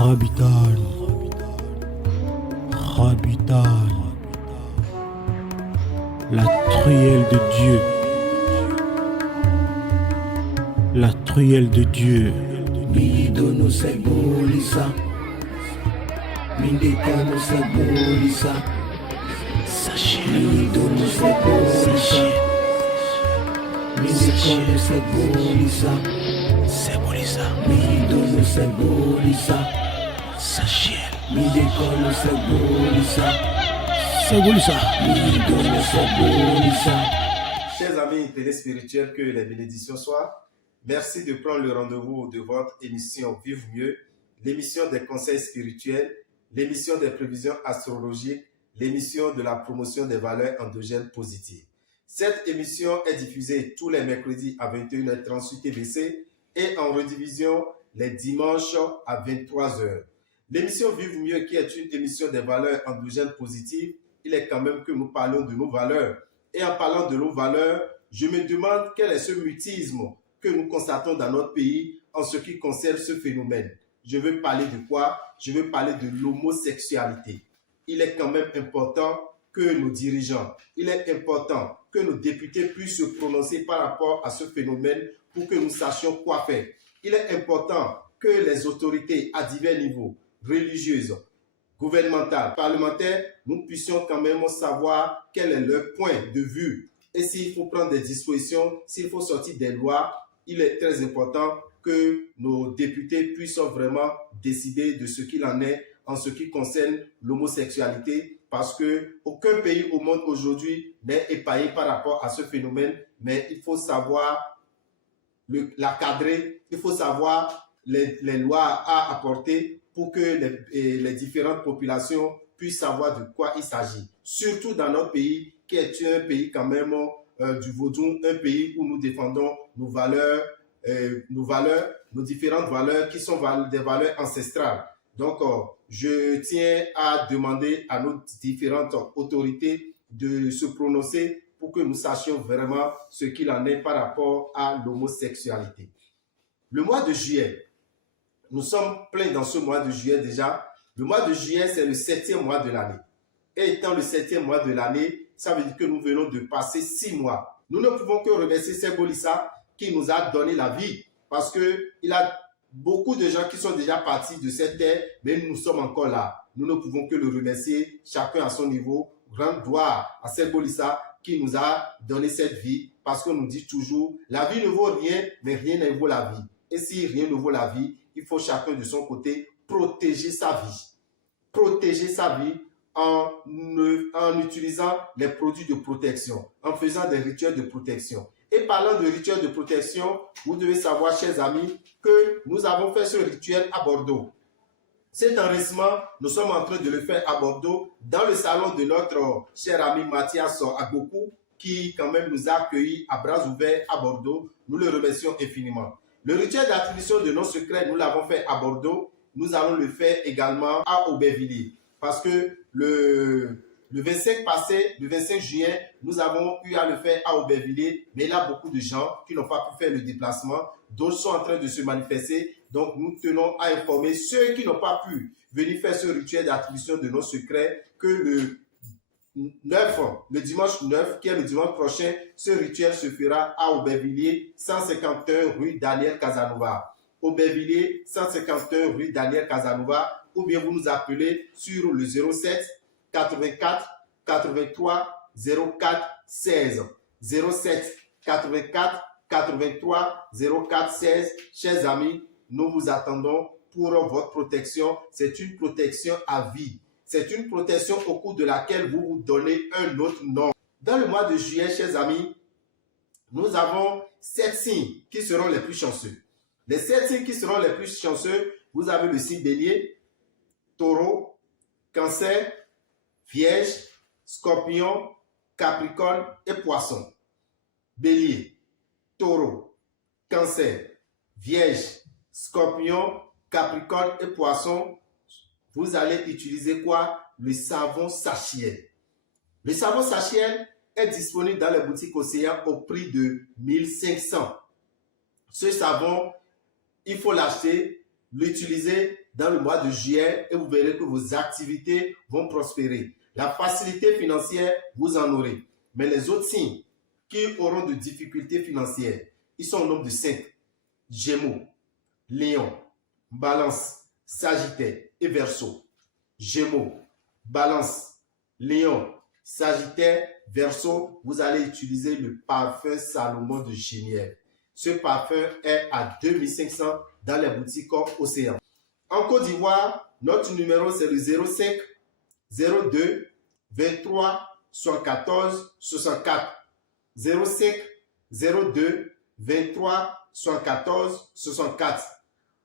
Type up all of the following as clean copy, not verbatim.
Rabitan, Rabitan, la truelle de Dieu, la truelle de Dieu. Midono Sebolisa, Mindekano Sebolisa, Midono Sebolisa, Mindekano Sebolisa, Midono Sebolisa, Mindekano Sebolisa, Midono Sebolisa. Chers amis téléspirituels, que les bénédictions soient. Merci de prendre le rendez-vous de votre émission Vive Mieux, l'émission des conseils spirituels, l'émission des prévisions astrologiques, l'émission de la promotion des valeurs endogènes positives. Cette émission est diffusée tous les mercredis à 21h30 sur TVC et en rediffusion les dimanches à 23h. L'émission Vive Mieux, qui est une émission des valeurs endogènes positives, il est quand même que nous parlons de nos valeurs. Et en parlant de nos valeurs, je me demande quel est ce mutisme que nous constatons dans notre pays en ce qui concerne ce phénomène. Je veux parler de quoi? Je veux parler de l'homosexualité. Il est quand même important que nos dirigeants, il est important que nos députés puissent se prononcer par rapport à ce phénomène pour que nous sachions quoi faire. Il est important que les autorités à divers niveaux, religieuses, gouvernementales, parlementaires, nous puissions quand même savoir quel est leur point de vue. Et s'il faut prendre des dispositions, s'il faut sortir des lois, il est très important que nos députés puissent vraiment décider de ce qu'il en est en ce qui concerne l'homosexualité, parce qu'aucun pays au monde aujourd'hui n'est épargné par rapport à ce phénomène, mais il faut savoir la cadrer, il faut savoir les lois à apporter pour que les différentes populations puissent savoir de quoi il s'agit. Surtout dans notre pays, qui est un pays quand même du vaudou, un pays où nous défendons nos valeurs, nos différentes valeurs qui sont des valeurs ancestrales. Donc, je tiens à demander à nos différentes autorités de se prononcer pour que nous sachions vraiment ce qu'il en est par rapport à l'homosexualité. Le mois de juillet, nous sommes pleins dans ce mois de juillet déjà. Le mois de juillet, c'est le 7e mois de l'année. Et étant le 7e mois de l'année, ça veut dire que nous venons de passer 6 mois. Nous ne pouvons que remercier Sebolisa qui nous a donné la vie, parce qu'il y a beaucoup de gens qui sont déjà partis de cette terre, mais nous sommes encore là. Nous ne pouvons que le remercier, chacun à son niveau, rendre gloire à Sebolisa qui nous a donné cette vie, parce qu'on nous dit toujours, la vie ne vaut rien, mais rien ne vaut la vie. Et si rien ne vaut la vie, il faut chacun de son côté protéger sa vie. Protéger sa vie en utilisant les produits de protection, en faisant des rituels de protection. Et parlant de rituels de protection, vous devez savoir, chers amis, que nous avons fait ce rituel à Bordeaux. Cet enregistrement, nous sommes en train de le faire à Bordeaux, dans le salon de notre cher ami Mathias Agbokou, qui quand même nous a accueillis à bras ouverts à Bordeaux. Nous le remercions infiniment. Le rituel d'attribution de nos secrets, nous l'avons fait à Bordeaux. Nous allons le faire également à Aubervilliers. Parce que le 25 juin, nous avons eu à le faire à Aubervilliers, mais il y a beaucoup de gens qui n'ont pas pu faire le déplacement, d'autres sont en train de se manifester. Donc, nous tenons à informer ceux qui n'ont pas pu venir faire ce rituel d'attribution de nos secrets que le dimanche 9, qui est le dimanche prochain, ce rituel se fera à Aubervilliers, 151 rue Daniel Casanova. Aubervilliers, 151 rue Daniel Casanova, ou bien vous nous appelez sur le 07 84 83 04 16. 07 84 83 04 16. Chers amis, nous vous attendons pour votre protection. C'est une protection à vie. C'est une protection au cours de laquelle vous vous donnez un autre nom. Dans le mois de juillet, chers amis, nous avons 7 signes qui seront les plus chanceux. Les 7 signes qui seront les plus chanceux, vous avez le signe Bélier, Taureau, Cancer, Vierge, Scorpion, Capricorne et Poisson. Bélier, Taureau, Cancer, Vierge, Scorpion, Capricorne et Poisson. Vous allez utiliser quoi? Le savon Sachiel. Le savon Sachiel est disponible dans les boutiques Océan au prix de 1500. Ce savon, il faut l'acheter, l'utiliser dans le mois de juillet et vous verrez que vos activités vont prospérer. La facilité financière, vous en aurez. Mais les autres signes qui auront de difficultés financières, ils sont au nombre de 5. Gémeaux, Lion, Balance, Sagittaire et Verseau. Gémeaux, Balance, Lion, Sagittaire, Verseau, vous allez utiliser le parfum Salomon de Génièvre. Ce parfum est à 2500 dans les boutiques Océan. En Côte d'Ivoire, notre numéro c'est le 05 02 23 74 64. 05 02 23 74 64.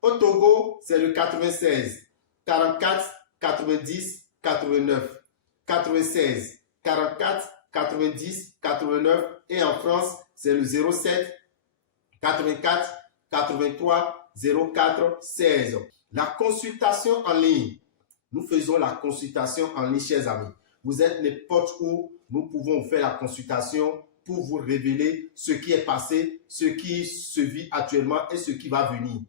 Au Togo, c'est le 96 44 90 89. 96 44 90 89. Et en France, c'est le 07 84 83 04 16. La consultation en ligne. Nous faisons la consultation en ligne, chers amis. Vous êtes n'importe où, nous pouvons faire la consultation pour vous révéler ce qui est passé, ce qui se vit actuellement et ce qui va venir.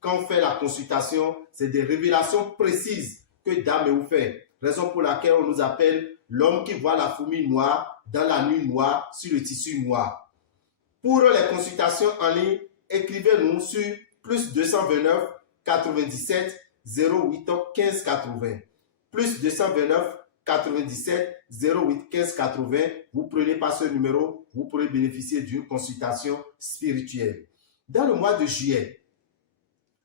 Quand on fait la consultation, c'est des révélations précises que Dame vous fait. Raison pour laquelle on nous appelle l'homme qui voit la fourmi noire dans la nuit noire sur le tissu noir. Pour les consultations en ligne, écrivez-nous sur plus 229 97 08 15 80. Plus 229 97 08 15 80. Vous prenez pas ce numéro, vous pourrez bénéficier d'une consultation spirituelle. Dans le mois de juillet,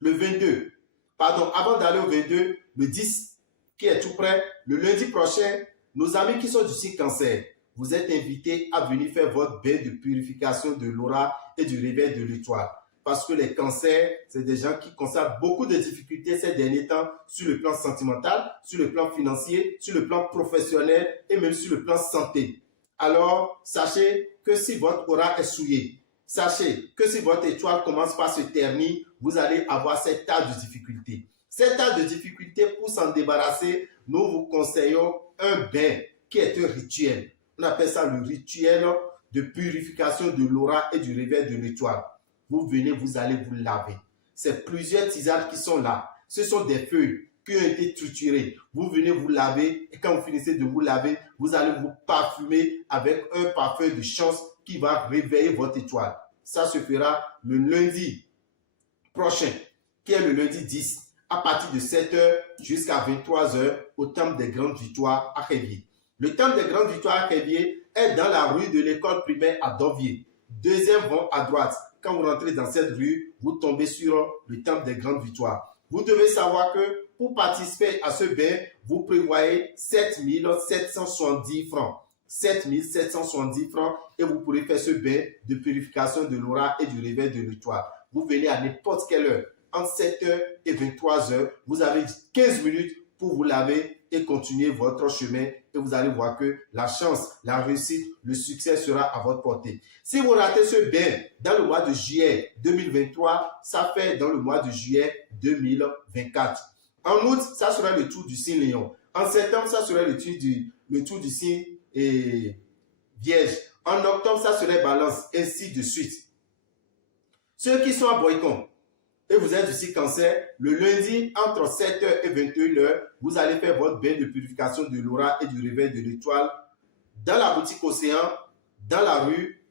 le 22, avant d'aller au 22, le 10, qui est tout près, le lundi prochain, nos amis qui sont du signe cancer, vous êtes invités à venir faire votre bain de purification de l'aura et du réveil de l'étoile. Parce que les cancers, c'est des gens qui constatent beaucoup de difficultés ces derniers temps sur le plan sentimental, sur le plan financier, sur le plan professionnel et même sur le plan santé. Alors, sachez que si votre aura est souillée, sachez que si votre étoile commence par se ternir, vous allez avoir cet tas de difficultés. Cet tas de difficultés, pour s'en débarrasser, nous vous conseillons un bain qui est un rituel. On appelle ça le rituel de purification de l'aura et du réveil de l'étoile. Vous venez, vous allez vous laver. C'est plusieurs tisanes qui sont là. Ce sont des feuilles qui ont été triturées. Vous venez vous laver et quand vous finissez de vous laver, vous allez vous parfumer avec un parfum de chance qui va réveiller votre étoile. Ça se fera le lundi prochain, qui est le lundi 10, à partir de 7h jusqu'à 23h au temple des Grandes Victoires à Révier. Le temple des Grandes Victoires à Révier est dans la rue de l'école primaire à Dovier. Deuxième rond à droite. Quand vous rentrez dans cette rue, vous tombez sur le temple des Grandes Victoires. Vous devez savoir que pour participer à ce bain, vous prévoyez 7 770 francs. 7 770 francs et vous pourrez faire ce bain de purification de l'aura et du réveil de l'étoile. Vous venez à n'importe quelle heure. Entre 7h et 23h, vous avez 15 minutes pour vous laver et continuer votre chemin et vous allez voir que la chance, la réussite, le succès sera à votre portée. Si vous ratez ce bain dans le mois de juillet 2023, ça fait dans le mois de juillet 2024. En août, ça sera le tour du signe Lion. En septembre, ça sera le tour du signe Vierge. En octobre, ça serait Balance, ainsi de suite. Ceux qui sont à Boycon, et vous êtes du signe Cancer, le lundi, entre 7h et 21h, vous allez faire votre bain de purification de l'aura et du réveil de l'étoile dans la boutique Océan, dans la rue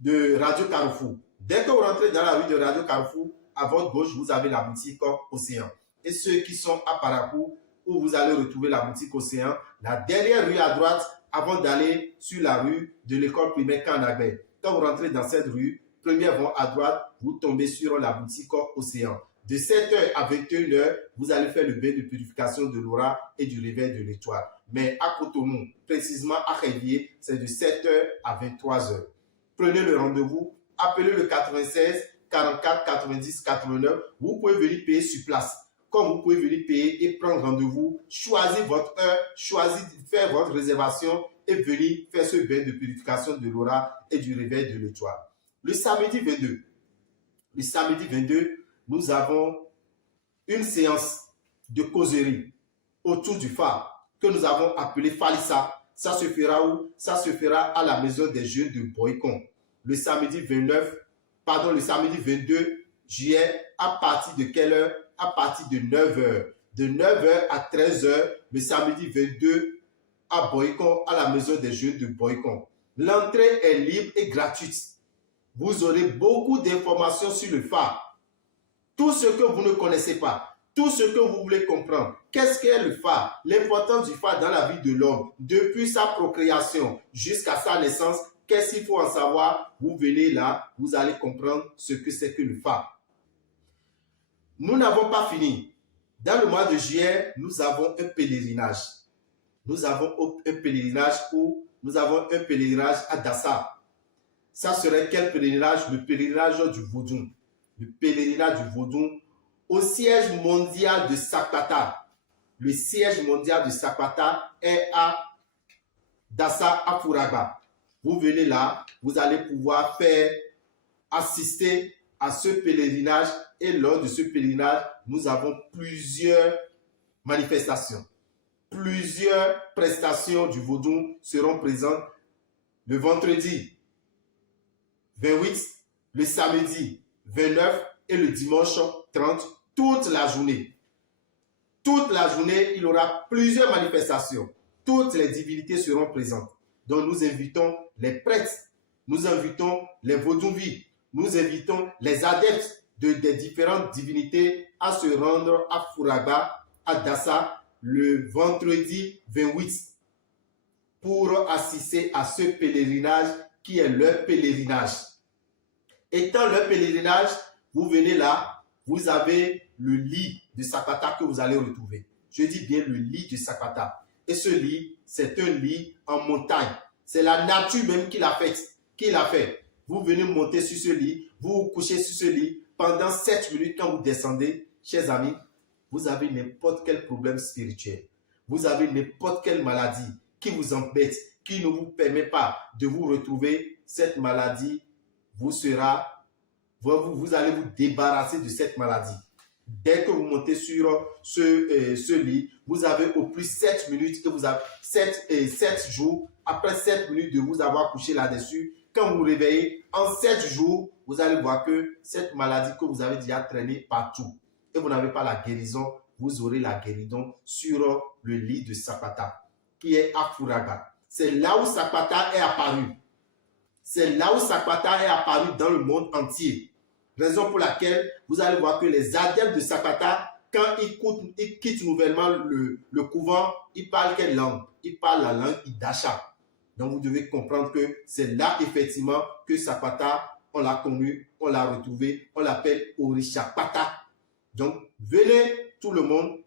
de Radio Carrefour. Dès que vous rentrez dans la rue de Radio Carrefour, à votre gauche, vous avez la boutique Océan. Et ceux qui sont à Parakou, où vous allez retrouver la boutique Océan, la dernière rue à droite, avant d'aller sur la rue de l'école primaire Canabé. Quand vous rentrez dans cette rue, premier rond à droite, vous tombez sur la boutique Océan. De 7h à 21h, vous allez faire le bain de purification de l'aura et du réveil de l'étoile. Mais à Cotonou, précisément à Révier, c'est de 7h à 23h. Prenez le rendez-vous, appelez le 96 44 90 89. Vous pouvez venir payer sur place. Comme vous pouvez venir payer et prendre rendez-vous, choisissez votre heure, faire votre réservation et venir faire ce bain de purification de l'aura et du réveil de l'étoile. Le samedi 22, nous avons une séance de causerie autour du phare que nous avons appelé Falissa. Ça se fera où? Ça se fera à la maison des jeunes de Boycon. Le samedi 22 juillet, à partir de quelle heure? À partir de 9 heures. De 9 heures à 13 heures, le samedi 22 à Boycon, à la maison des jeunes de Boycon. L'entrée est libre et gratuite. Vous aurez beaucoup d'informations sur le phare. Tout ce que vous ne connaissez pas, tout ce que vous voulez comprendre. Qu'est-ce qu'est le phare? L'importance du phare dans la vie de l'homme, depuis sa procréation jusqu'à sa naissance. Qu'est-ce qu'il faut en savoir? Vous venez là, vous allez comprendre ce que c'est que le phare. Nous n'avons pas fini. Dans le mois de juillet, nous avons un pèlerinage. Nous avons un pèlerinage à Dassa. Ça serait quel pèlerinage? Le pèlerinage du Vaudou. Le pèlerinage du Vaudou au siège mondial de Sakpata. Le siège mondial de Sakpata est à Dassa, à Fouragba. Vous venez là, vous allez pouvoir assister à ce pèlerinage. Et lors de ce pèlerinage, nous avons plusieurs manifestations. Plusieurs prestations du Vaudou seront présentes le vendredi 28, le samedi 29 et le dimanche 30, toute la journée. Toute la journée, il y aura plusieurs manifestations. Toutes les divinités seront présentes. Donc nous invitons les prêtres, nous invitons les Vaudouvis, nous invitons les adeptes des différentes divinités à se rendre à Fouragba, à Dassa, le vendredi 28 pour assister à ce pèlerinage qui est leur pèlerinage. Étant leur pèlerinage, vous venez là, vous avez le lit de Sakpata que vous allez retrouver. Je dis bien le lit de Sakpata. Et ce lit, c'est un lit en montagne. C'est la nature même qui l'a fait. Vous venez monter sur ce lit, vous vous couchez sur ce lit. Pendant 7 minutes, quand vous descendez, chers amis, vous avez n'importe quel problème spirituel. Vous avez n'importe quelle maladie qui vous embête, qui ne vous permet pas de vous retrouver. Cette maladie, vous allez vous débarrasser de cette maladie. Dès que vous montez sur ce lit, vous avez au plus 7 minutes, que vous avez 7 jours. Après 7 minutes de vous avoir couché là-dessus, quand vous vous réveillez, en 7 jours, vous allez voir que cette maladie que vous avez déjà traînée partout et vous n'avez pas la guérison, vous aurez la guérison sur le lit de Sakpata qui est à Fouragba. C'est là où Sakpata est apparu. C'est là où Sakpata est apparu dans le monde entier. Raison pour laquelle vous allez voir que les adeptes de Sakpata, quand ils quittent nouvellement le couvent, ils parlent quelle langue? Ils parlent la langue Idacha. Donc vous devez comprendre que c'est là effectivement que Sakpata, on l'a connu, on l'a retrouvé, on l'appelle Orishapata. Donc venez tout le monde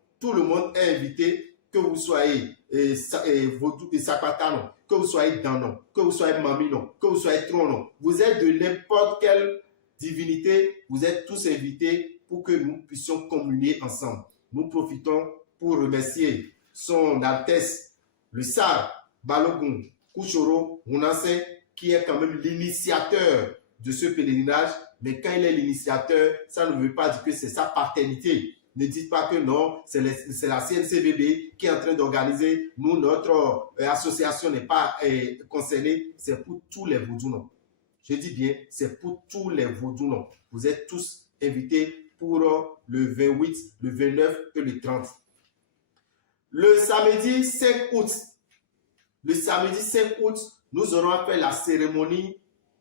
est invité, que vous soyez Sakpata non, que vous soyez Dan non, que vous soyez Mami non, que vous soyez Tron non. Vous êtes de n'importe quelle divinité, vous êtes tous invités pour que nous puissions communier ensemble. Nous profitons pour remercier son Altesse, le Sar Balogun Kouchoro Mounase, qui est quand même l'initiateur de ce pèlerinage. Mais quand il est l'initiateur, ça ne veut pas dire que c'est sa paternité. Ne dites pas que non, c'est la CNCBB qui est en train d'organiser. Nous, notre association n'est pas concernée. C'est pour tous les Vaudous, non. Je dis bien, c'est pour tous les Vaudous, non. Vous êtes tous invités pour le 28, le 29 et le 30. Le samedi 5 août, nous aurons fait la cérémonie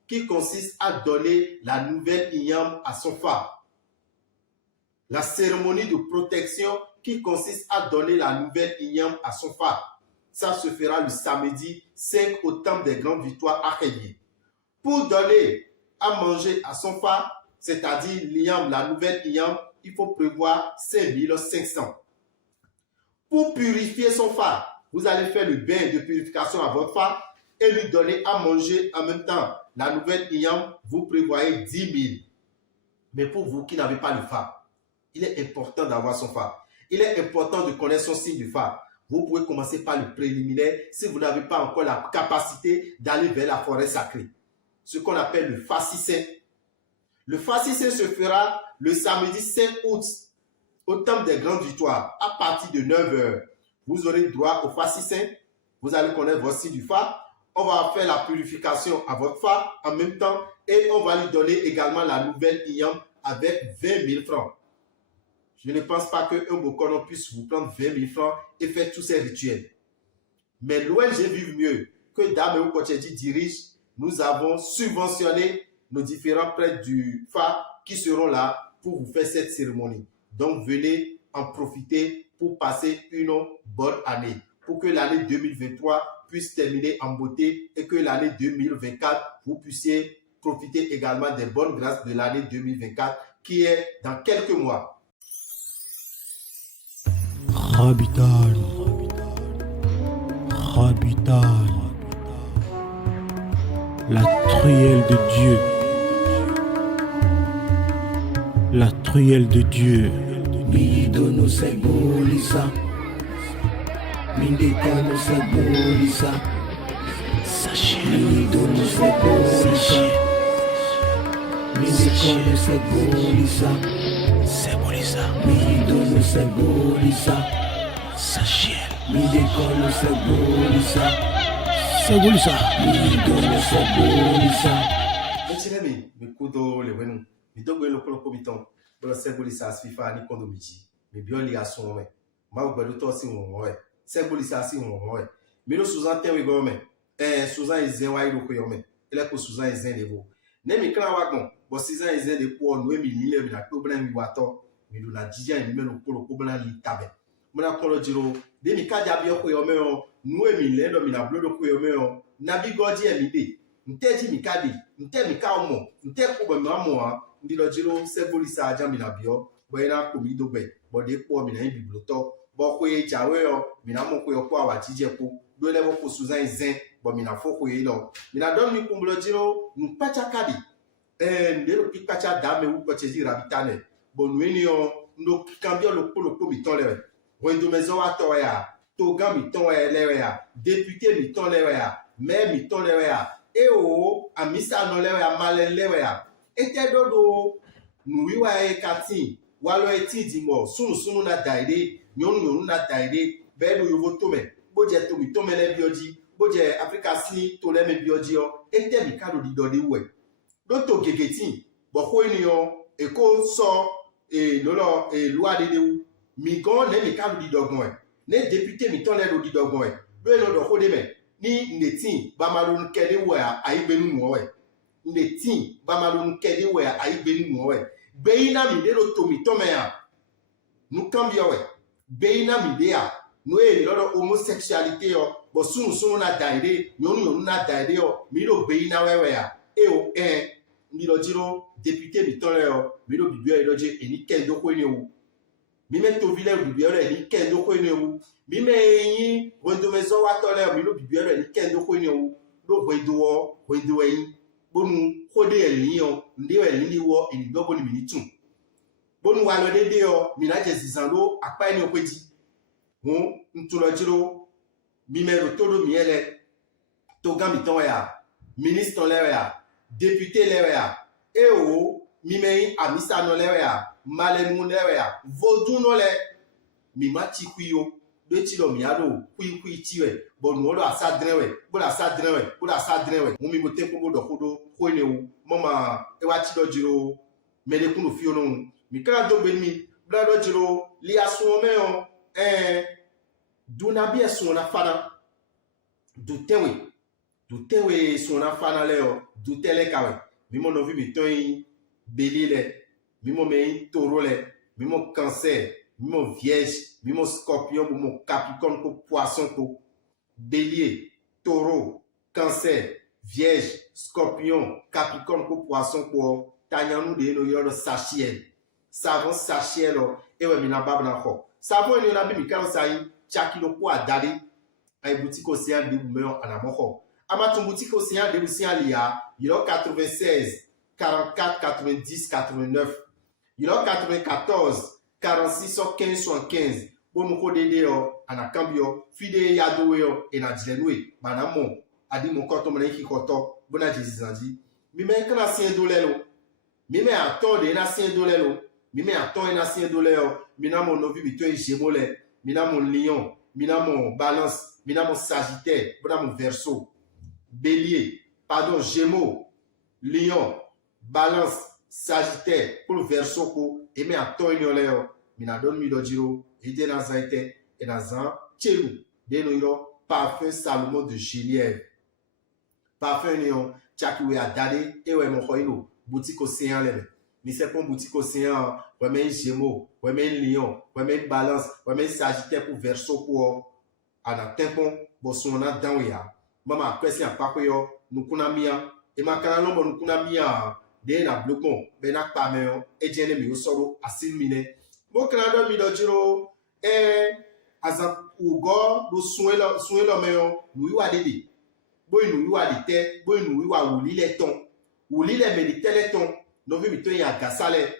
qui consiste à donner la nouvelle Inyam à son phare. La cérémonie de protection qui consiste à donner la nouvelle Inyam à son phare. Ça se fera le samedi 5 au temple des Grandes Victoires à Kédié. Pour donner à manger à son phare, c'est-à-dire l'Inyam, la nouvelle Inyam, il faut prévoir 5500. Pour purifier son phare, vous allez faire le bain de purification à votre phare et lui donner à manger en même temps. La nouvelle Inyam, vous prévoyez 10 000. Mais pour vous qui n'avez pas le phare, il est important d'avoir son phare. Il est important de connaître son signe du phare. Vous pouvez commencer par le préliminaire si vous n'avez pas encore la capacité d'aller vers la forêt sacrée. Ce qu'on appelle le fascissin. Le fascissin se fera le samedi 5 août au temple des Grandes Victoires à partir de 9 h. Vous aurez droit au fascissin. Vous allez connaître votre signe du phare. On va faire la purification à votre phare en même temps et on va lui donner également la nouvelle Inyam avec 20 000 francs. Je ne pense pas qu'un Bokono puisse vous prendre 20 000 francs et faire tous ces rituels. Mais l'ONG Vive Mieux, que Dame Kochedi dirige, nous avons subventionné nos différents prêtres du FA qui seront là pour vous faire cette cérémonie. Donc venez en profiter pour passer une bonne année, pour que l'année 2023 puisse terminer en beauté et que l'année 2024, vous puissiez profiter également des bonnes grâces de l'année 2024 qui est dans quelques mois. Rabitan, Rabitan, la truelle de Dieu, la truelle de Dieu, Midono Segolisa, Mindekano Segolisa, Midono Segolisa, Mindekano Segolisa, Midono Segolisa, Mindekano Segolisa, Midono Segolisa. Echilemi, mikudo lewenu, midogwe lokolo komiton, bolo Segolisa sfifa ni kondo miji, mi bioli asonwe, ma ubedu tosi wonwe, Segolisa si wonwe, milo Suzan tenwe gome, Suzan izen wa ilo koyome, ele ko Suzan izen levo. Ne mi kran wagon, bo Suzan izen de ko noe mi lile mi na koblan mi wato, mi do na jija mi melo kolo koblan li tabe. Mona kolo jiro, de mi kaja bi koyome o, noe mi lendo mi na blodo koyome o, na bi godi e mi de. Nteji mi kadi, nte mi ka omo, nte ko be mamo a, ndilo jiro Segolisa aja mi na bio, bo ina ko mi dogbe, bo de ko mi na bibloto, bo ko e jawe o, mi na mo ko yo ko awa jije ko, do le bo ko Suzan izen, bo mi na fo ko e lo. Mi na don mi kumbulo jiro, nu pacha kadi. Ndelo pi pacha dame u ko cheji rabitane. Bo nu eni o, ndo kambio lo ko mi ton lewe. Wendo mezo wa to ya, toga mi ton lewe ya, député mi ton lewe ya, maire mi ton lewe ya. E o amisa no lewe ya male lewe ya ete dodo nuwiwa e kati walo eti dimo sunu na daide nyonu na daide bedo yovo tome boje to mi tome le bioji boje Africa si to le me bioji o ete mi kado di dode we do to gegeti bo ko eniyan e ko so lolo loi de wu mi gon le mi kado di dogon e ne député mi ton le do di dogon e be lo do ko de me ni ndetin bamalun kede we aibenu mowe ndetin bamalun kede we aibenu mowe beina mi de lo tomi tome ya nu cambio we beina mi de ya no e lo homosexualité yo bo sunu na daide nyonu na daide yo mi lo beina we ya e o mi lo jiro député mi tole yo mi lo bibio e lo je eni kendo ko ni o mi me to vile bibio e ni kendo ko ni o mi me yin wendo mezo wa tole mi lo bibio e ni kendo ko ni o lo wendo yin bonu kode yin o nde we ni wo eni dobo ni mi ni tun bonu wa lo dede o mi na je zizan lo apa eni okweji won ntulo jiro mi me ro todo mi ele to gan mi ton ya ministre le ya député le ya e o mi me yin amisa no le ya male mu le ya vodun no le mi ma ti kuyo do ti lo mi aro kuyi ti we bo nu lo asadren we bo la sadren we mu mi bo te ko do ko ni o mo ma e wa ti do jiro melekun no fi onu mi kra do gbe mi bla do jiro li asun me o do na bi esun na fana do tewe sun na fana le o do tele kawe mi mo no vi mi ton yin beli le mi mo me toro le mi mo cancer mi mo vierge mi mo scorpion mi mo capricorne ko poisson ko bélier taureau cancer vierge scorpion capricorne ko poisson ko tanyanu de no yoro sachiel savon sachiel o ewe mi na babna ko savon ni na bi mi kan sai chakilo ko adari ay boutique océan de bumeon anamoko amatum boutique océan de busia lia yoro 96 44 90 89 yoro 94 46 15 75 bonu ko dede o anakambio fide yadowe o enadlenwe manamo adi mo koto mo neki koto bona jizanji mi me kana sien dolelo mi me atode na sien dolelo mi me atode na sien dolelo mi na mo novi bito e gemole mi na mo lion mi na mo balance mi na mo sagittaire bona mo verseau bélier pardon gémeaux lion balance Sagittaire pour le verso ko et mais à toi ignoré mina don mi dojiro et de na zaite et na zan chelu de no parfum Salomon de Genièvre parfum néon chakiwe a dade et ouais mon khoino boutique océan lebe mais c'est pour boutique océan ouais mais Gémeaux ouais mais Lion ouais mais Balance ouais mais Sagittaire pour verso ko ana tempon bo sona danwya mama kwesi apakoyo nukuna mia e makana lombo nukuna mia de na blokon be na pameo e jene mi osoro asimine bo krado mi dojiro azan ugo do suelo meo nu wa dede bo nu wa de te bo nu wa wuli le ton wuli le me de tele ton no vi mi to ya gasale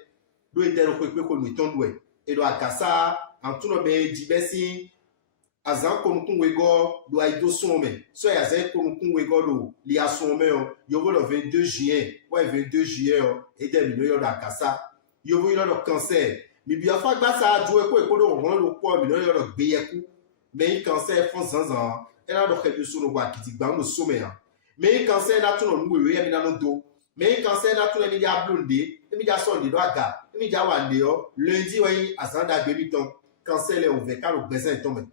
do e dero kwe ko nu ton dwe e do agasa antuno be jibesi azan konukun wego do aido sonme so ya zai konukun wego do li asonme yovo le 22 juin ouais 22 juillet et des millions de kasa yovo yo do cancer mi bi afa gba sa jo e ko do ron lo ko millions yo do gbeyeku mais cancer fon zanzan e na do kebi so no gba kitigba no some ya mais cancer na tun no nuwe e mi na no do mais cancer na tun e mi ja blonde e mi ja sonde do aga e mi ja wande yo lundi oui azan da gbe mi ton cancer le ouvert car le besoin tombe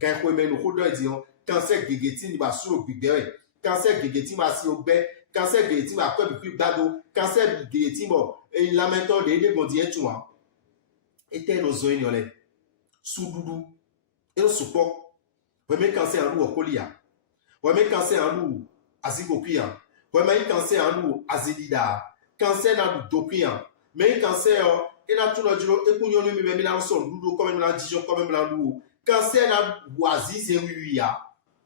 quand on met nos codes disons cancer gégétine va sur le bidé cancer gégétine va si au bé cancer gégétine va quoi plus bado cancer gégétine bon et la méthode de bon dire tu vois était nos zones yole sous doudou et au support ouais mais cancer en nous au colia ouais mais cancer en nous azigopia ouais mais cancer en nous azidida cancer dans dopia mais cancer et na tout le jour et pour nous même dans son doudou comme dans dijon comme dans nous cancer na wazize wiya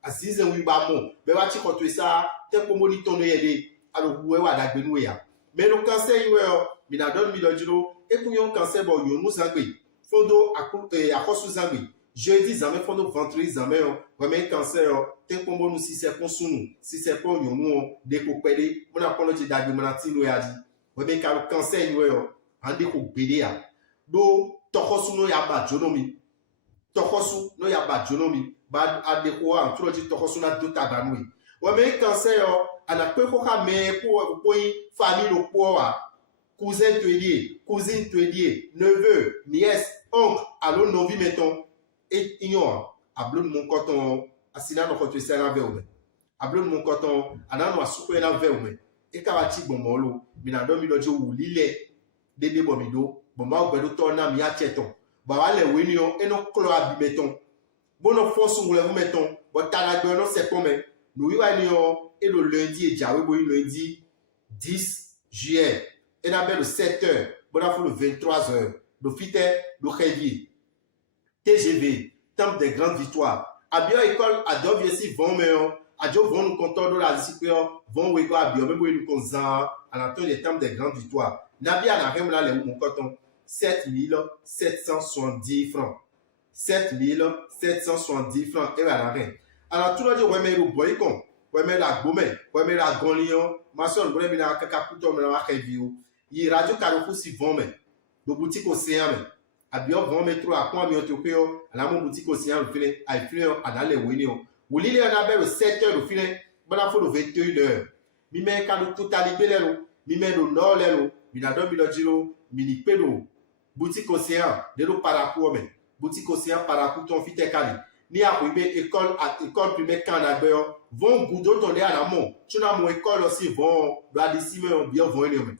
azize wi ba mo be wa ti ko to sa te ko mo ni ton no yede alo buwe wa da gbenu ya mais le cancer iwe mi na don mi dojiro e ku yon cancer bo yon musangbe fondo akosu zangbe jeudi zame fondo ventre zame o me cancer te ko mo nu si se kon sunu si se kon yon nu de ko pede mo na ko lo ti da gbe mo na ti no ya di o me ka cancer iwe ande ko gbede ya do tokosu no ya ba jonomi tokosu no ya ba jonomi ba adeko antroji tokosu na do tabanui wa me cancer ana pe ko ka me ko famille lo ko wa cousin tuedie cousine tuedie neveu nièce oncle allo novi meton et ignore ablon mon coton asina no ko to sera veome ablon mon coton ana no asuko na veome e ka wa ti gbonmo lo mi na do mi lojo wulile dede bo mi do bo ma gbedo to na mi a cheton ba wa le weni o eno klo abi meton bono force ngule vous meton bo tala gbe no se come no wi wa ni o e le lundi e jawe bo lundi 10 juillet et na be le 7h bo na fo le 23h le fite le réveil TGV temple des grandes victoires abio école adove ici vont mais adio vont nous content de la discipline vont we go abio me bo nous konzan à l'entour des temples des grandes victoires na bia na rem la le mon coton 7 770 francs. 7 770 francs. Et voilà, rien. Alors, tout le monde dit, ouais, mais le boycon, ouais, mais la gomme, ouais, mais la gonlion, ma soeur, ouais, mais la cacaputo, mais la review. Il radio carrefour si vont, mais. Le boutique océan, mais. A bien, vont mettre à quoi, mais au théo, à la mon boutique océan, le filet, à filet, à l'aller, oui, ou l'île, on a le 7h, le filet, bon, il faut le 21h. Mi met quand le totalité, mi met le nord, mi n'a pas mis le giro, mini pédo. Boutique océan de lo parakou men boutique océan parakou ton fite kali ni arrivé école primaire Canada vont goudo ton à la mon tu na mon école aussi vont doit décimer bien vont men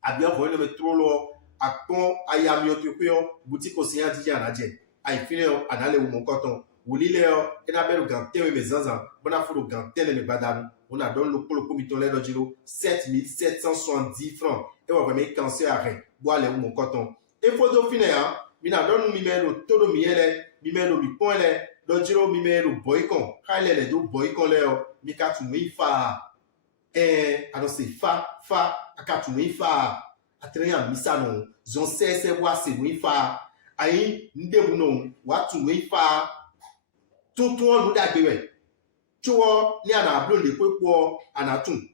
a bien vont men trop lo a pon ayami otopio boutique océan di ya na je ai fini anale mon coton wuli le e na belo ganté mes zanzan bona fo ganté le badanu on a donné le polo comiton le dojiro 7770 francs et on va mettre cancer arrêt boire les mon coton et photo finir mi na don mi melo todo mi ele mi melo mi pon le dojiro mi melo boycon kale le do boycon le mi ka tu mi fa alors c'est fa aka tu mi fa atreya mi sa no zon se wa se mi fa ayi ndebu no wa tu mi fa tuntun onu da gbe we tuwo ni ana blonde pepo anatun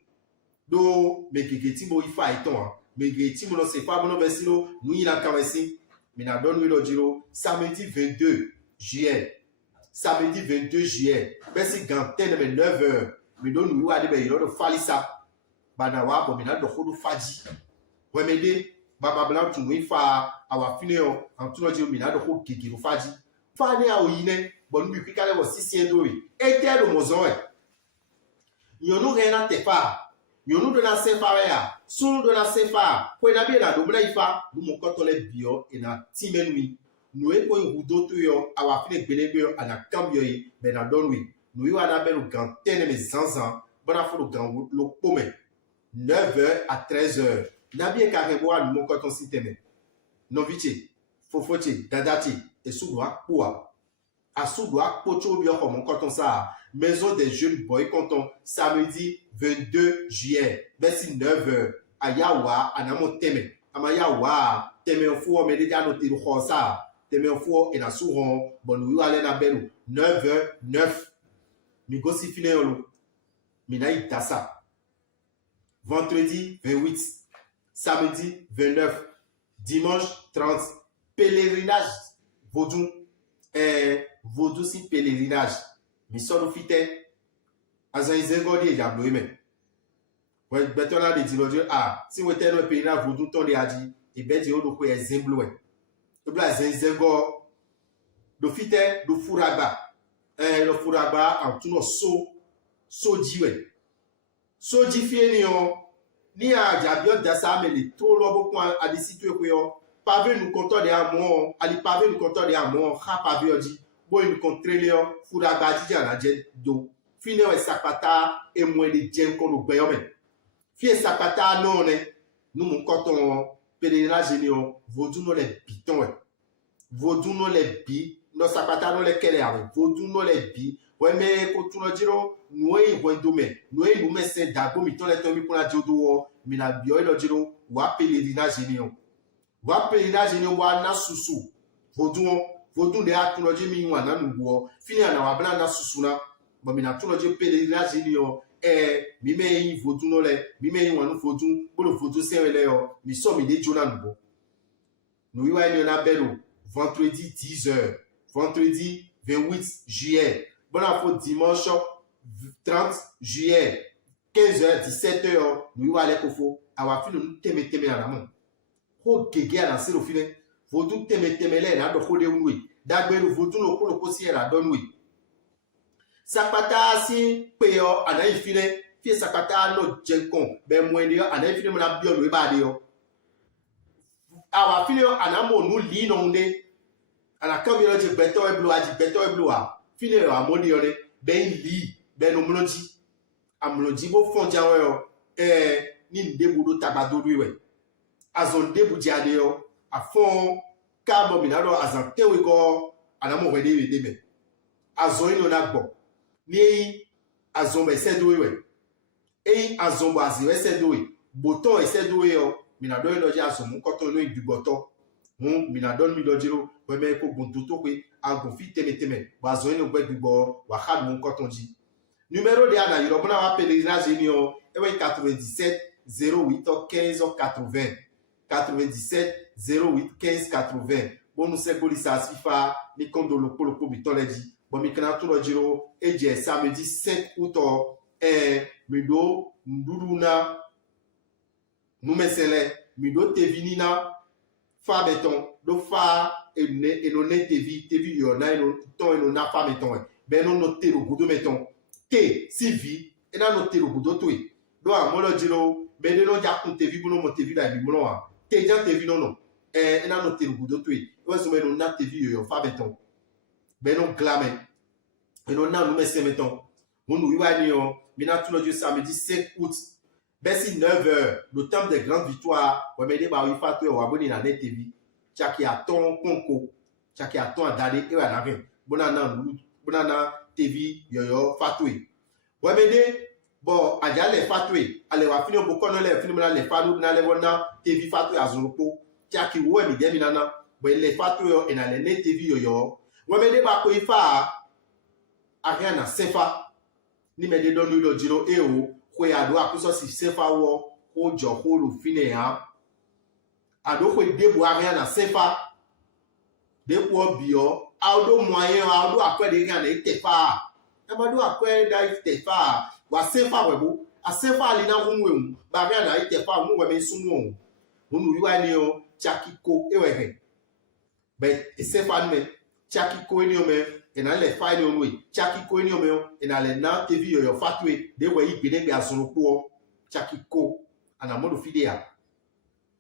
do megegeti mo ifa iton megegeti mo no se fa mo no besilo nu yin la kawesi mi na don wi lo jiro samedi 22 juillet samedi 22 juillet besi ganten me 9h mi don wi wa de be yoro falisa bana wa bo mi na do khodu faji Ouais, mais des, bababla, tu nous fa, awa fine yo, en tout le mina de ko kiki ro faji. Fa ne a oyine, bon bi kale wo sisi ndo yi. E te lo mozo e. Yo no rena te fa. Yo no de la sefa ya. Sunu de la sefa. Ko na bi na do bla ifa, du mo koto le bio e na timenui. Nous avons un roudot à fine belebe à la cambio mais na donwi nous avons un bel grand tenez mes zanzan bon a fait le grand le pomme 9h à 13h n'a bien carré boire nous quand on s'y teme novice fofoche dadati et soudoa poa à soudoa pocho bio comme quand on ça maison des jeunes boys canton samedi 22 juillet merci 9h à yawa à namo teme amayawa teme fou mais déjà noté le ça teme fou et na souron bon nous aller na belu 9h09 mi gosi fine yolo mi na itasa vendredi 28 samedi 29 dimanche 30 pèlerinage vaudou vaudou si pèlerinage mi solo fite azan izengodi ya bloime ouais beto na de dilodio si we tell no pèlerinage vaudou ton de adi e be di o do ko ezemblo e bla zenzengo do fite do furagba le furagba en tout no so diwe so di fie ni o ni a jabio dasa me le to lo bo kwa a di situ ko yo pavé nous comptons de amont ali pavé nous comptons de amont ha pavé odi bo nous contrôler yo furagba di jana je do fine we sapata e mo de jen ko no gbe yo me fie sapata no ne nous mon coton pèlerinage ni o vodou no le biton vodou no le bi no sapata no le kele ave vodou no le bi ouais mais ko tu no jiro noi wendome noi lume se dago mi ton le to mi pona jodo mi na bio lo jiro wa pèlerinage ni o wa pèlerinage ni wa na susu vodou de atu no ji mi wa na nugo fini na wa bla na susu na bo mi na tu no ji pèlerinage ni o mi me yin vodou no le mi me yin wa no vodou bo lo vodou se le o mi so mi de jona nugo nous y allons na belo vendredi 10h vendredi 28 juillet bon la faute dimanche 30 juillet 15h 17h nous y aller kofo awa fini nous teme na ramon ko gege ala se lo fine vodou teme le na do ko de unwe dagbelu vodou no ko lo ko si era donwe sapata si peyo ana ifine fie sapata no jenkon be mwende yo ana ifine mo na bio lo ba de yo awa fine yo ana mo nu li no nde ana kambi lo je beto e blo a fine yo amoni yo ne ben li ben no mloji bo fonja yo ni ndebu do tabado riwe azon debu jade yo afon kabo minado azan tewe go ana mo wede debe azon ino na gbo ni azon be sedo we azon bo aziwe sedo we boton e sedo yo minado ino je azon mu koto no iduboto minado mi lojiro we me ko guntuto pe agun fi teme bo azon ino gbe dubo wa khad mu koton ji numéro de ana yoro bona wa pèlerinage ni o 97 08 15 80 97 08 15 80 bon nous c'est bolisa sifa ni kondo lo polo po mitoledi bon mi kana to jiro eje samedi 5 août mido nduruna numesele mido tevinina fa beton do fa e no ne tevi yo na no ton no na fa beton ben no te lo gudo beton te sivi e na no te lo gudo to e do amolo jiro ben no ja kun tevi bu no mo tevi da bi mo no te ja tevi no e na no te lo gudo to e o so me no na tevi yo fa beton ben no glame e no na no me se beton mo no yiwa ni yo mi na tout le samedi 5 août Bessi 9h, le temps des grandes victoires, on me dit bah il faut que on abonne na net TV. Chaki a ton konko, chaki a ton dali et on rien. Bonana TV yo fatoué. On me dit bon aja le fatoué, allez va finir beaucoup non les film na le fatou na le bona TV fatoué azoropo. Chaki wo mi demi nana, bon le fatoué et na le net TV yo. On me dit bah ko ifa a rien na sefa. Ni me dit don lo jiro e o kwe ado akuso si sefa wo ko jo ko lu fine ya ado ko debu aria na sefa de ko bio ado moyen ado akwede kan na tefa e ma do akwede da tefa wa sefa webo a sefa ali na wonwe mu ba aria na tefa mu we me sumu Hunu yuanio, Chakiko, Ewe. Ben, et c'est pas nous, Chakiko et nous, et dans les failles, nous, Chakiko et nous, et dans les nantes, et vie, fatoué, des voyez, béné, à son cours, Chakiko, en amont de fidèle.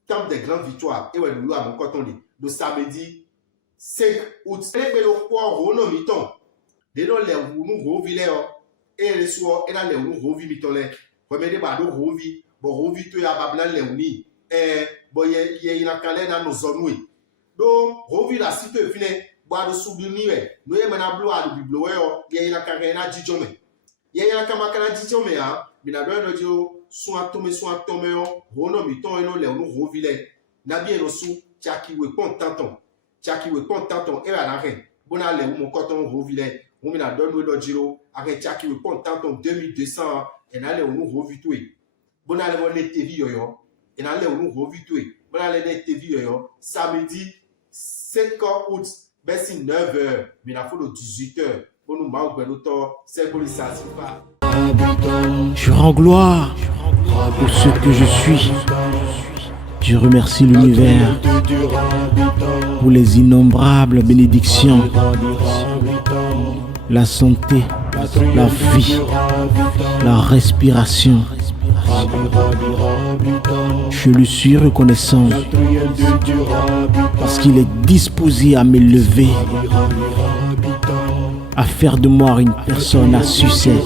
Temps des grandes victoires, et ouais, nous, à mon coton, le samedi 5 août, et le cours, Rono Miton, des noms, les nous, Rovillers, et les soirs, et dans les nous, Rovi Miton, remède par nous, Rovi, bon, Rovi, tu as Bablan, les unis, et bon, il y a une calène à nos zones. Donc, Rovi la cité, fini, boire de souvenir, nous y a un bleu à l'Bible, il y a une carène à Djidjome. Il y a une carène à Djidjome, mais la bonne audio, soit tombé, Rono Miton, et non, les nous, Rovillers. Nabi et nos sous, Tchaki, oui, pont tanton. Tchaki, oui, pont tanton, et à la reine. Bon, allez, mon coton, Rovillers. On me la donne, oui, Giro, avec Tchaki, oui, pont tanton, 2200, et allez, on nous revitoué. Bon, allez, on est TV, yo. Et allez, on nous revitoué. Bon, allez, on est TV, yo. Samedi, 5 août, ben, c'est 9h, mais il faut le 18h. Pour nous, manque de l'auteur, c'est pour les pas. Je rends gloire pour ce que je suis. Je remercie l'univers pour les innombrables bénédictions, la santé, la vie, la respiration. Je lui suis reconnaissant parce qu'il est disposé à m'élever, à faire de moi une personne à succès.